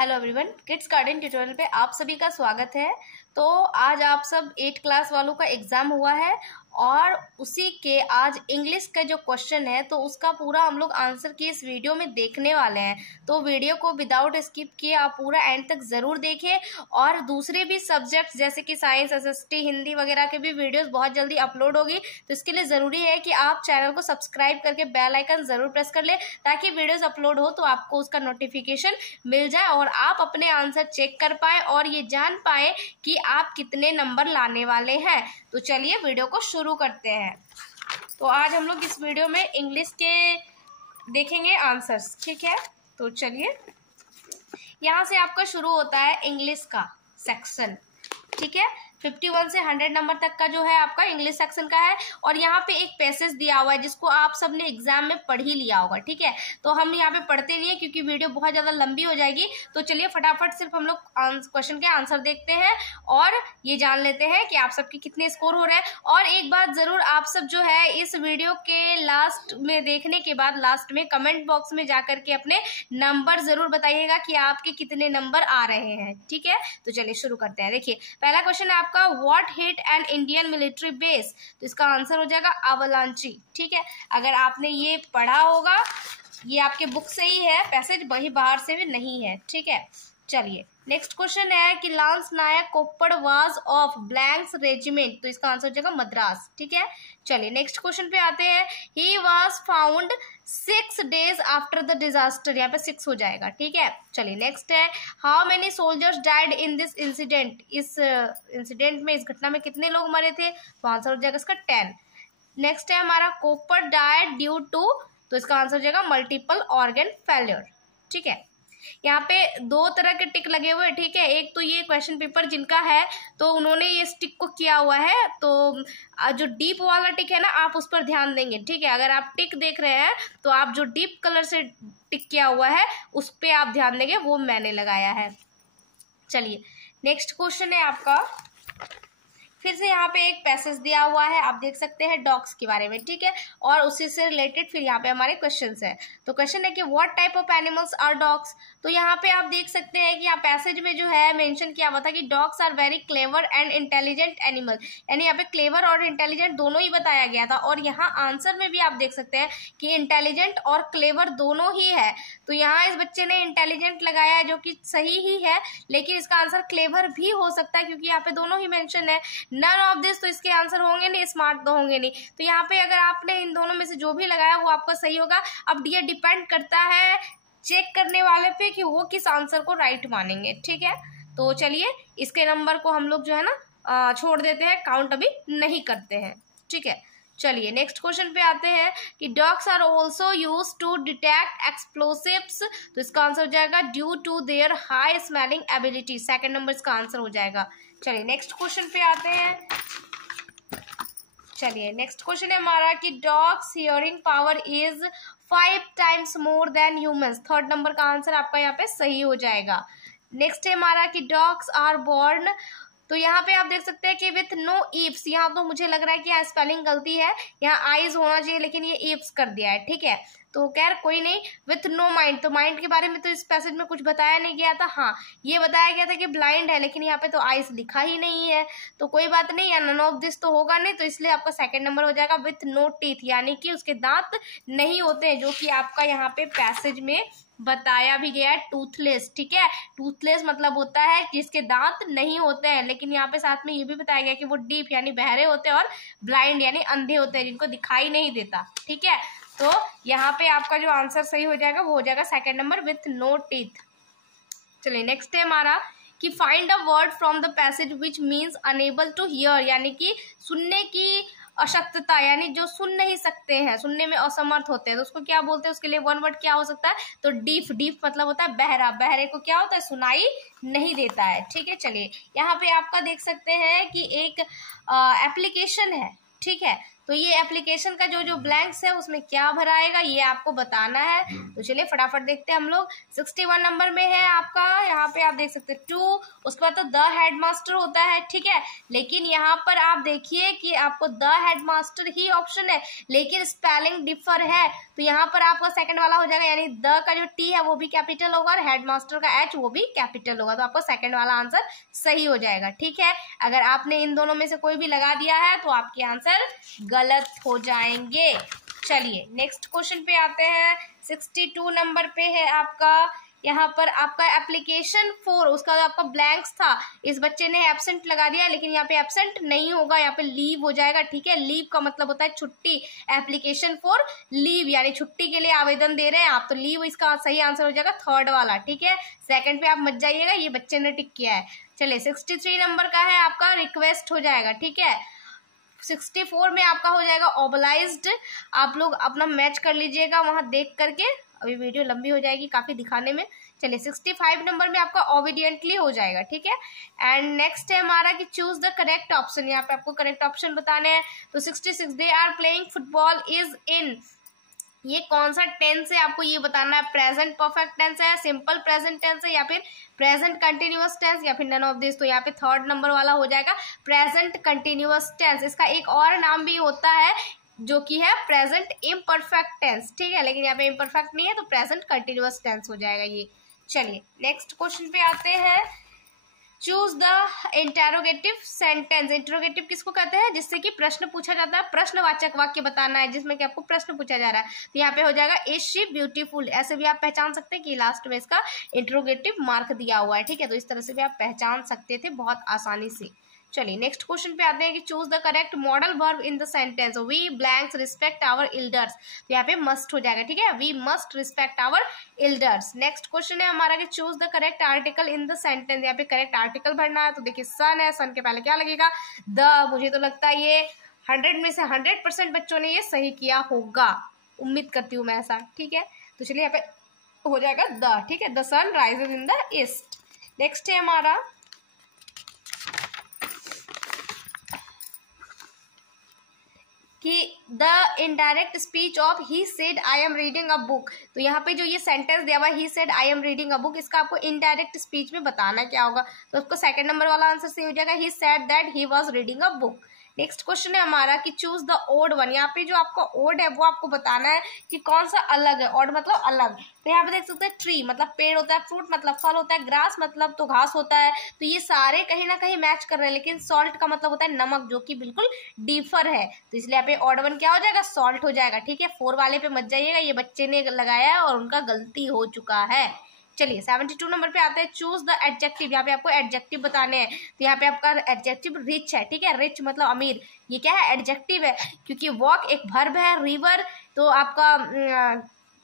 Hello everyone, kids garden tutorial पे आप सभी का स्वागत है। तो आज आप सब 8 क्लास वालों का एग्ज़ाम हुआ है और उसी के आज इंग्लिश का जो क्वेश्चन है तो उसका पूरा हम लोग आंसर की इस वीडियो में देखने वाले हैं। तो वीडियो को विदाउट स्किप किए आप पूरा एंड तक ज़रूर देखें। और दूसरे भी सब्जेक्ट्स जैसे कि साइंस, एसएसटी, हिंदी वगैरह के भी वीडियोस बहुत जल्दी अपलोड होगी। तो इसके लिए ज़रूरी है कि आप चैनल को सब्सक्राइब करके बेल आइकन ज़रूर प्रेस कर ले ताकि वीडियोज़ अपलोड हो तो आपको उसका नोटिफिकेशन मिल जाए और आप अपने आंसर चेक कर पाए और ये जान पाए कि आप कितने नंबर लाने वाले हैं। तो चलिए वीडियो को शुरू करते हैं। तो आज हम लोग इस वीडियो में इंग्लिश के देखेंगे आंसर्स, ठीक है। तो चलिए, यहाँ से आपका शुरू होता है इंग्लिश का सेक्शन, ठीक है। 51 से 100 नंबर तक का जो है आपका इंग्लिश सेक्शन का है। और यहाँ पे एक पैसेज दिया हुआ है जिसको आप सबने एग्जाम में पढ़ ही लिया होगा, ठीक है। तो हम यहाँ पे पढ़ते नहीं है क्योंकि वीडियो बहुत ज़्यादा लंबी हो जाएगी। तो चलिए फटाफट सिर्फ हम लोग क्वेश्चन के आंसर देखते हैं और ये जान लेते हैं कि आप सबके कितने स्कोर हो रहे हैं। और एक बात ज़रूर, आप सब जो है इस वीडियो के लास्ट में देखने के बाद लास्ट में कमेंट बॉक्स में जा करके अपने नंबर ज़रूर बताइएगा कि आपके कितने नंबर आ रहे हैं, ठीक है। तो चलिए शुरू करते हैं। देखिए पहला क्वेश्चन है आपका, what hit an Indian military base. तो इसका आंसर हो जाएगा अवलांची, ठीक है। अगर आपने ये पढ़ा होगा, ये आपके बुक से ही है पैसेज, वही बाहर से भी नहीं है, ठीक है। चलिए नेक्स्ट क्वेश्चन है कि lance Naik Koppad was of blanks regiment. तो इसका आंसर हो जाएगा मद्रास, ठीक है। चलिए नेक्स्ट क्वेश्चन पे आते हैं, he was found 6 days after the disaster. यहाँ पे 6 हो जाएगा, ठीक है। चलिए नेक्स्ट है, how many soldiers died in this incident. इस इंसिडेंट में, इस घटना में कितने लोग मरे थे। तो आंसर हो जाएगा इसका 10। नेक्स्ट है हमारा, कोप्पड़ डाइड ड्यू टू। तो इसका आंसर हो जाएगा मल्टीपल ऑर्गन फेल्योर, ठीक है। यहाँ पे 2 तरह के टिक लगे हुए हैं, ठीक है। एक तो ये क्वेश्चन पेपर जिनका है तो उन्होंने ये टिक को किया हुआ है, तो जो डीप वाला टिक है ना, आप उस पर ध्यान देंगे, ठीक है। अगर आप टिक देख रहे हैं तो आप जो डीप कलर से टिक किया हुआ है उस पर आप ध्यान देंगे, वो मैंने लगाया है। चलिए नेक्स्ट क्वेश्चन है आपका, फिर से यहाँ पे एक पैसेज दिया हुआ है, आप देख सकते हैं डॉग्स के बारे में, ठीक है। और उसी से रिलेटेड फिर यहाँ पे हमारे क्वेश्चंस है। तो क्वेश्चन है कि what type of animals are dogs. तो यहाँ पे आप देख सकते हैं कि यहाँ पैसेज में जो है मेंशन किया हुआ था कि dogs are very clever and intelligent animal, यानी यहाँ पे क्लेवर और इंटेलिजेंट दोनों ही बताया गया था। और यहाँ आंसर में भी आप देख सकते हैं कि इंटेलिजेंट और क्लेवर दोनों ही है। तो यहाँ इस बच्चे ने इंटेलिजेंट लगाया है जो कि सही ही है, लेकिन इसका आंसर क्लेवर भी हो सकता है क्योंकि यहाँ पे दोनों ही मेंशन है। नन ऑफ दिस, तो इसके आंसर होंगे नहीं, स्मार्ट तो होंगे नहीं। तो यहाँ पे अगर आपने इन दोनों में से जो भी लगाया वो आपका सही होगा। अब ये डिपेंड करता है चेक करने वाले पे कि वो किस आंसर को राइट मानेंगे, ठीक है। तो चलिए इसके नंबर को हम लोग जो है ना छोड़ देते हैं, काउंट अभी नहीं करते हैं, ठीक है। चलिए नेक्स्ट क्वेश्चन पे आते हैं कि dogs are also use to detect explosives. तो इसका आंसर हो जाएगा due to their high smelling ability. Second number इसका आंसर हो जाएगा। चलिए नेक्स्ट क्वेश्चन पे आते हैं। चलिए नेक्स्ट क्वेश्चन है हमारा कि dogs hearing power is 5 times more than humans. Third number का आंसर आपका यहाँ पे सही हो जाएगा। नेक्स्ट है हमारा कि डॉग्स आर बॉर्न। तो यहाँ पे आप देख सकते हैं कि विथ नो ईव्स। यहाँ तो मुझे लग रहा है कि यहाँ स्पेलिंग गलती है, यहाँ आईज होना चाहिए लेकिन ये ईव्स कर दिया है, ठीक है। तो खैर कोई नहीं। विथ नो माइंड, तो माइंड के बारे में तो इस पैसेज में कुछ बताया नहीं गया था। हाँ, ये बताया गया था कि ब्लाइंड है, लेकिन यहाँ पे तो आइज लिखा ही नहीं है। तो कोई बात नहीं, या नन ऑफ दिस तो होगा नहीं, तो इसलिए आपका सेकंड नंबर हो जाएगा विथ नो टीथ, यानी कि उसके दांत नहीं होते हैं, जो कि आपका यहाँ पे पैसेज में बताया भी गया है टूथलेस, ठीक है। टूथलेस मतलब होता है जिसके दांत नहीं होते हैं, लेकिन यहाँ पे साथ में ये भी बताया गया कि वो डीफ यानी बहरे होते हैं और ब्लाइंड यानी अंधे होते हैं, जिनको दिखाई नहीं देता, ठीक है। तो यहाँ पे आपका जो आंसर सही हो जाएगा वो हो जाएगा second number with no teeth. चलिए नेक्स्ट है हमारा कि find a word from the passage which means unable to hear, यानी कि सुनने की अशक्तता, यानी जो सुन नहीं सकते हैं, सुनने में असमर्थ होते हैं, तो उसको क्या बोलते हैं। उसके लिए वन वर्ड क्या हो सकता है, तो डीफ। डीफ मतलब होता है बहरा, बहरे को क्या होता है, सुनाई नहीं देता है, ठीक है। चलिए यहाँ पे आपका देख सकते हैं कि एक एप्लीकेशन है, ठीक है। तो ये एप्लीकेशन का जो जो ब्लैंक्स है उसमें क्या भराएगा ये आपको बताना है। तो चलिए फटाफट देखते हैं हम लोग। 61 नंबर में है आपका, यहाँ पे आप देख सकते हैं 2, उसके बाद तो द हेडमास्टर होता है, ठीक है। लेकिन यहाँ पर आप देखिए कि आपको द हेडमास्टर ही ऑप्शन है, लेकिन स्पेलिंग डिफर है। तो यहाँ पर आपका सेकंड वाला हो जाएगा, यानी द का जो टी है वो भी कैपिटल होगा और हेडमास्टर का एच वो भी कैपिटल होगा। तो आपका सेकंड वाला आंसर सही हो जाएगा, ठीक है। अगर आपने इन दोनों में से कोई भी लगा दिया है तो आपके आंसर गलत हो जाएंगे। चलिए नेक्स्ट क्वेश्चन पे आते हैं। 62 नंबर पे है आपका, यहाँ पर आपका एप्लीकेशन 4, उसका आपका ब्लैंक्स था, इस बच्चे ने एब्सेंट लगा दिया, लेकिन यहाँ पे एब्सेंट नहीं होगा, यहाँ पे लीव हो जाएगा, ठीक है। लीव का मतलब होता है छुट्टी, एप्लीकेशन फॉर लीव यानी छुट्टी के लिए आवेदन दे रहे हैं आप, तो लीव इसका सही आंसर हो जाएगा थर्ड वाला, ठीक है। सेकंड पे आप मत जाइएगा, ये बच्चे ने टिक किया है। चलिए 63 नंबर का है आपका, रिक्वेस्ट हो जाएगा, ठीक है। 64 में आपका हो जाएगा ओबलाइज्ड, आप लोग अपना मैच कर लीजिएगा वहां देख करके, अभी वीडियो लंबी हो जाएगी काफी दिखाने में। चलिए 65 नंबर में आपका ओबीडियंटली हो जाएगा, ठीक है। एंड नेक्स्ट है हमारा कि चूज द करेक्ट ऑप्शन, यहाँ पे आपको करेक्ट ऑप्शन बताने हैं। तो 66 they are playing football is in, ये कौन सा टेंस है आपको ये बताना है। प्रेजेंट परफेक्ट टेंस है, सिंपल प्रेजेंट टेंस है, या फिर प्रेजेंट कंटिन्यूअस टेंस, या फिर नन ऑफ दिस। तो यहाँ पे थर्ड नंबर वाला हो जाएगा प्रेजेंट कंटिन्यूअस टेंस। इसका एक और नाम भी होता है जो कि है प्रेजेंट इम्परफेक्ट टेंस, ठीक है। लेकिन यहाँ पे इम्परफेक्ट नहीं है तो प्रेजेंट कंटिन्यूअस टेंस हो जाएगा ये। चलिए नेक्स्ट क्वेश्चन पे आते हैं। Choose the interrogative sentence, interrogative किसको कहते हैं, जिससे कि प्रश्न पूछा जाता है, प्रश्नवाचक वाक्य बताना है जिसमें कि आपको प्रश्न पूछा जा रहा है। तो यहाँ पे हो जाएगा इज शी ब्यूटीफुल, ऐसे भी आप पहचान सकते हैं कि लास्ट में इसका इंटेरोगेटिव मार्क दिया हुआ है, ठीक है। तो इस तरह से भी आप पहचान सकते थे बहुत आसानी से। चलिए नेक्स्ट क्वेश्चन पे आते हैं कि choose the correct modal verb in the sentence. We blanks respect our elders, तो यहाँ पे मस्ट हो जाएगा, ठीक है। We must respect our elders. Next question है हमारा कि choose the correct article in the sentence, यहाँ पे करेक्ट आर्टिकल भरना है। तो देखिए सन है, सन के पहले क्या लगेगा, द। मुझे तो लगता है ये 100 में से 100% बच्चों ने ये सही किया होगा, उम्मीद करती हूँ मैं ऐसा, ठीक है। तो चलिए यहाँ पे हो जाएगा द, ठीक है। The sun rises in the east. Next है हमारा कि the indirect speech of he said I am reading a book. तो यहाँ पे जो ये सेंटेंस दिया हुआ है he said I am reading a book, इसका आपको इनडायरेक्ट स्पीच में बताना क्या होगा। तो उसको सेकंड नंबर वाला आंसर सही हो जाएगा, he said that he was reading a book. Next question है हमारा कि चूज द ओड वन, यहाँ पे जो आपका ओड है वो आपको बताना है कि कौन सा अलग है। ओड मतलब अलग, तो यहाँ पे देख सकते हैं ट्री मतलब पेड़ होता है, फ्रूट मतलब फल होता है, ग्रास मतलब तो घास होता है। तो ये सारे कहीं ना कहीं मैच कर रहे हैं, लेकिन सॉल्ट का मतलब होता है नमक, जो कि बिल्कुल डिफर है। तो इसलिए यहाँ पे ऑड वन क्या हो जाएगा, सॉल्ट हो जाएगा, ठीक है। 4 वाले पे मत जाइएगा, ये बच्चे ने लगाया है और उनका गलती हो चुका है। चलिए 72 नंबर पे आते हैं। चूज द एडजेक्टिव, यहाँ पे आपको एडजेक्टिव बताने हैं। तो यहाँ पे आपका एडजेक्टिव रिच है, ठीक है। रिच मतलब अमीर, ये क्या है, एडजेक्टिव है, क्योंकि वॉक एक वर्ब है, रिवर तो आपका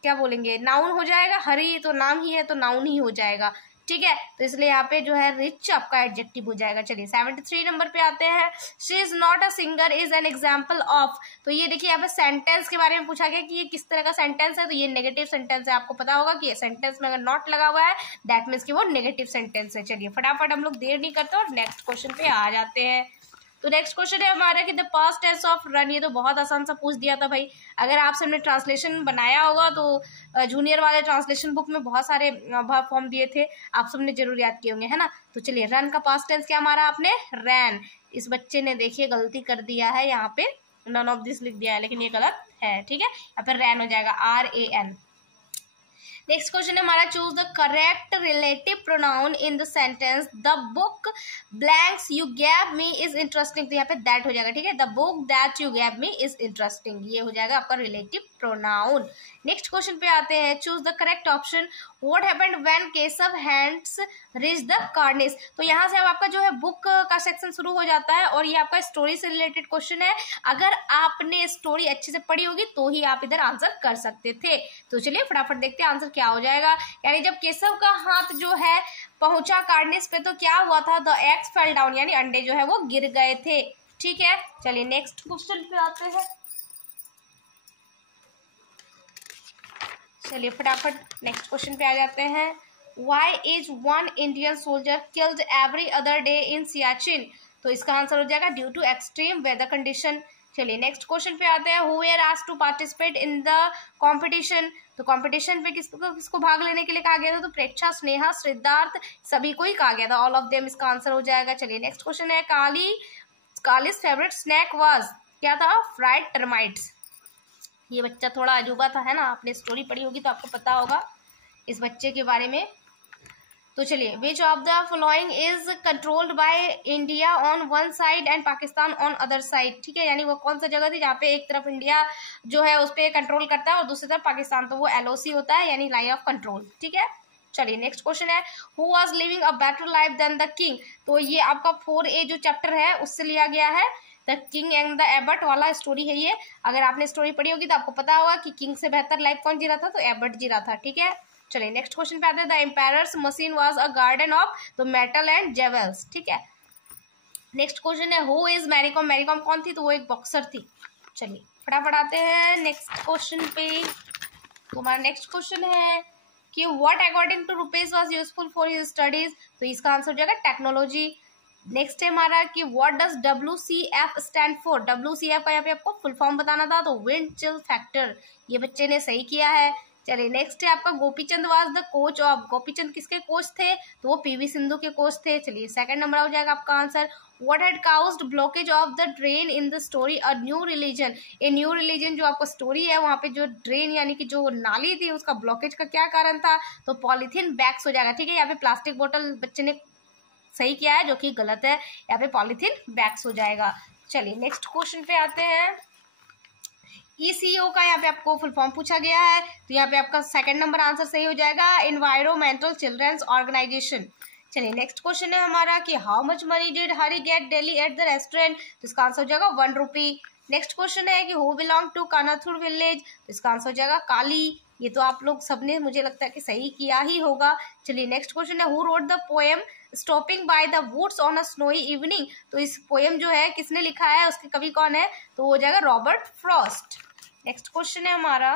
क्या बोलेंगे, नाउन हो जाएगा, हरी तो नाम ही है तो नाउन ही हो जाएगा, ठीक है। तो इसलिए यहाँ पे जो है रिच आपका एडजेक्टिव हो जाएगा। चलिए 73 नंबर पे आते हैं। She is not a singer is an example of. तो ये देखिए यहाँ पे सेंटेंस के बारे में पूछा गया कि ये किस तरह का सेंटेंस है। तो ये नेगेटिव सेंटेंस है, आपको पता होगा कि सेंटेंस में अगर नॉट लगा हुआ है दैट मीन्स कि वो नेगेटिव सेंटेंस है। चलिए फटाफट हम लोग देर नहीं करते और नेक्स्ट क्वेश्चन पे आ जाते हैं। तो नेक्स्ट क्वेश्चन है हमारा कि the past tense of run, ये तो बहुत आसान सा पूछ दिया था भाई। अगर आप सबने ट्रांसलेशन बनाया होगा तो जूनियर वाले ट्रांसलेशन बुक में बहुत सारे वर्ब फॉर्म दिए थे, आप सबने जरूर याद किए होंगे, है ना। तो चलिए रन का पास्ट टेंस क्या हमारा, आपने रैन। इस बच्चे ने देखिए गलती कर दिया है, यहाँ पे नन ऑफ दिस लिख दिया है, लेकिन ये गलत है, ठीक है। यहाँ पे रैन हो जाएगा RAN। नेक्स्ट क्वेश्चन है हमारा choose the correct relative pronoun in the sentence the book blanks you gave me is interesting. तो यहाँ पे दैट हो जाएगा, ठीक है। The book that you gave me is interesting, ये हो जाएगा आपका रिलेटिव प्रोनाउन। नेक्स्ट क्वेश्चन पे आते हैं। Choose the correct option what happened when Keshav hands reach the Cornish. तो यहाँ से अब आपका जो है बुक का सेक्शन शुरू हो जाता है और ये आपका स्टोरी से रिलेटेड क्वेश्चन है। अगर आपने स्टोरी अच्छे से पढ़ी होगी तो ही आप इधर आंसर कर सकते थे। तो चलिए फटाफट देखते हैं आंसर क्या हो जाएगा। यानी जब केशव का हाथ जो है पहुंचा कार्निस पे तो क्या हुआ था, द एग्स फेल डाउन, यानी अंडे जो है वो गिर गए थे, ठीक है। चलिए नेक्स्ट क्वेश्चन पे आते हैं। चलिए फटाफट नेक्स्ट क्वेश्चन पे आ जाते हैं। Why is one Indian soldier killed every other day in Siachen? तो इसका आंसर हो जाएगा due to extreme weather condition. चलिए नेक्स्ट क्वेश्चन पे आते हैं। Who were asked to participate in the competition, तो कंपटीशन पे किसको भाग लेने के लिए कहा गया था, तो प्रेक्षा, स्नेहा, सिद्धार्थ, सभी को ही कहा गया था। ऑल ऑफ देम इसका आंसर हो जाएगा। चलिए नेक्स्ट क्वेश्चन है। कालीज फेवरेट स्नैक वाज, क्या था, फ्राइड टर्माइट्स। ये बच्चा थोड़ा अजूबा था, है ना, आपने स्टोरी पढ़ी होगी तो आपको पता होगा इस बच्चे के बारे में। तो चलिए, which of the following is controlled by India on one side and Pakistan on other side, ठीक है, यानी वो कौन सा जगह थी जहाँ पे एक तरफ इंडिया जो है उस पर कंट्रोल करता है और दूसरी तरफ पाकिस्तान, तो वो LOC होता है, यानी लाइन ऑफ कंट्रोल, ठीक है। चलिए नेक्स्ट क्वेश्चन है। Who was living a better life than the king, तो ये आपका 4A जो चैप्टर है उससे लिया गया है। The king and the abbot वाला स्टोरी है ये। अगर आपने स्टोरी पढ़ी होगी तो आपको पता होगा कि किंग से बेहतर लाइफ कौन जी रहा था, तो एबर्ट जी रहा था, ठीक है। चलिए नेक्स्ट क्वेश्चन पे आते हैं। The emperor's machine was a garden of the metal and jewels, ठीक है। नेक्स्ट क्वेश्चन है। हु इज मैरी कॉम, मैरी कॉम कौन थी, तो वो एक बॉक्सर थी। चलिए फटाफट आते हैं नेक्स्ट क्वेश्चन पे। तो हमारा नेक्स्ट क्वेश्चन है कि what according to Rupesh was useful for his studies, तो इसका आंसर हो जाएगा टेक्नोलॉजी। नेक्स्ट है हमारा कि what does WCF stand for, WCF का यहाँ पे आपको फुल फॉर्म बताना था, तो विंड चिल फैक्टर, ये बच्चे ने सही किया है। चलिए नेक्स्ट है आपका Gopichand was the coach of, Gopichand किसके कोच थे, तो वो PV सिंधु के कोच थे। चलिए सेकंड नंबर हो जाएगा आपका answer. What had caused blockage of the drain in the story a new religion, a new religion जो आपका स्टोरी है वहाँ पे जो ड्रेन यानी कि जो नाली थी उसका ब्लॉकेज का क्या कारण था, तो पॉलीथीन बैग्स हो जाएगा, ठीक है। यहाँ पे प्लास्टिक बोतल बच्चे ने सही किया है, जो कि गलत है, यहाँ पे पॉलीथीन बैग्स हो जाएगा। चलिए नेक्स्ट क्वेश्चन पे आते हैं। ECO का यहाँ पे आपको फुल फॉर्म पूछा गया है, तो यहाँ पे आपका सेकंड नंबर आंसर सही हो जाएगा, एनवायरमेंटल चिल्ड्रंस ऑर्गेनाइजेशन। चलिए नेक्स्ट क्वेश्चन है हमारा कि how much money did Hari gate daily at the restaurant, तो इसका आंसर हो जाएगा 1 रुपी। नेक्स्ट क्वेश्चन है कि हु बिलोंग टू कानाथुर विलेज, तो इसका आंसर हो जाएगा काली। ये तो आप लोग सबने मुझे लगता है कि सही किया ही होगा। चलिए नेक्स्ट क्वेश्चन है। Who wrote the poem stopping by the woods on a snowy evening, तो इस पोएम जो है किसने लिखा है, उसके कवि कौन है, तो वो हो जाएगा रॉबर्ट फ्रॉस्ट। नेक्स्ट क्वेश्चन है हमारा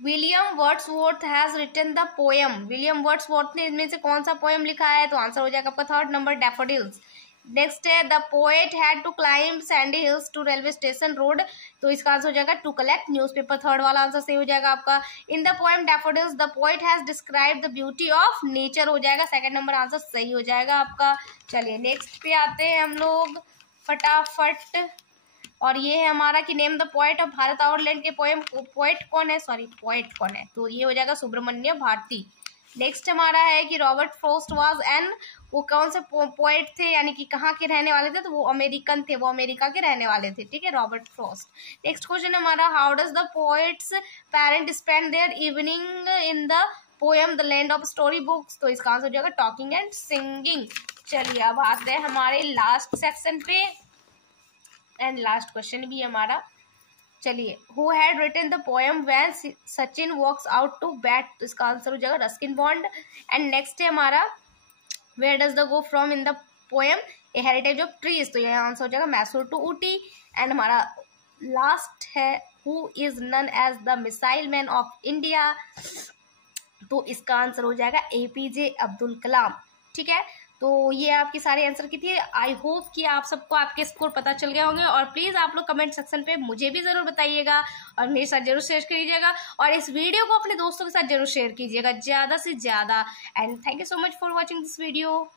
William Wordsworth has written the poem, William Wordsworth ने इनमें से कौन सा पोएम लिखा है, तो आंसर हो जाएगा आपका थर्ड नंबर, डैफोडिल्स। नेक्स्ट है the poet had to climb sandy hills to railway station road, तो इसका आंसर हो जाएगा टू कलेक्ट न्यूज़पेपर, थर्ड वाला आंसर सही हो जाएगा आपका। In the poem daffodils the poet has describe the beauty of nature हो जाएगा, सेकंड नंबर आंसर सही हो जाएगा आपका। चलिए नेक्स्ट पे आते हैं हम लोग फटाफट, और ये है हमारा कि name the poet of Bharat our land के पोएम, पोएट कौन है, तो ये हो जाएगा सुब्रमण्य भारती। नेक्स्ट हमारा है कि रॉबर्ट फ्रॉस्ट वाज एन, वो कौन से पोएट थे, यानी कि कहाँ के रहने वाले थे, तो वो अमेरिकन थे, वो अमेरिका के रहने वाले थे, ठीक है, रॉबर्ट फ्रॉस्ट। नेक्स्ट क्वेश्चन हमारा how does the poet's parent spend their evening in the poem the land of story books, तो इसका आंसर हो जाएगा टॉकिंग एंड सिंगिंग। चलिए अब आते हैं हमारे लास्ट सेक्शन पे एंड लास्ट क्वेश्चन भी हमारा। चलिए who had written the poem when Sachin walks out to bat, तो इसका आंसर हो जाएगा रस्किन बॉन्ड। एंड नेक्स्ट है हमारा where does the go from in the poem a heritage of trees, तो यह आंसर हो जाएगा मैसूर टू ऊटी। एंड हमारा लास्ट है who is known as the missile man of India, तो इसका आंसर हो जाएगा APJ अब्दुल कलाम, ठीक है। तो ये आपके सारे आंसर की थी। आई होप कि आप सबको आपके स्कोर पता चल गए होंगे, और प्लीज़ आप लोग कमेंट सेक्शन पे मुझे भी ज़रूर बताइएगा और मेरे साथ जरूर शेयर करिएगा, और इस वीडियो को अपने दोस्तों के साथ जरूर शेयर कीजिएगा ज़्यादा से ज़्यादा। And thank you so much for watching this video.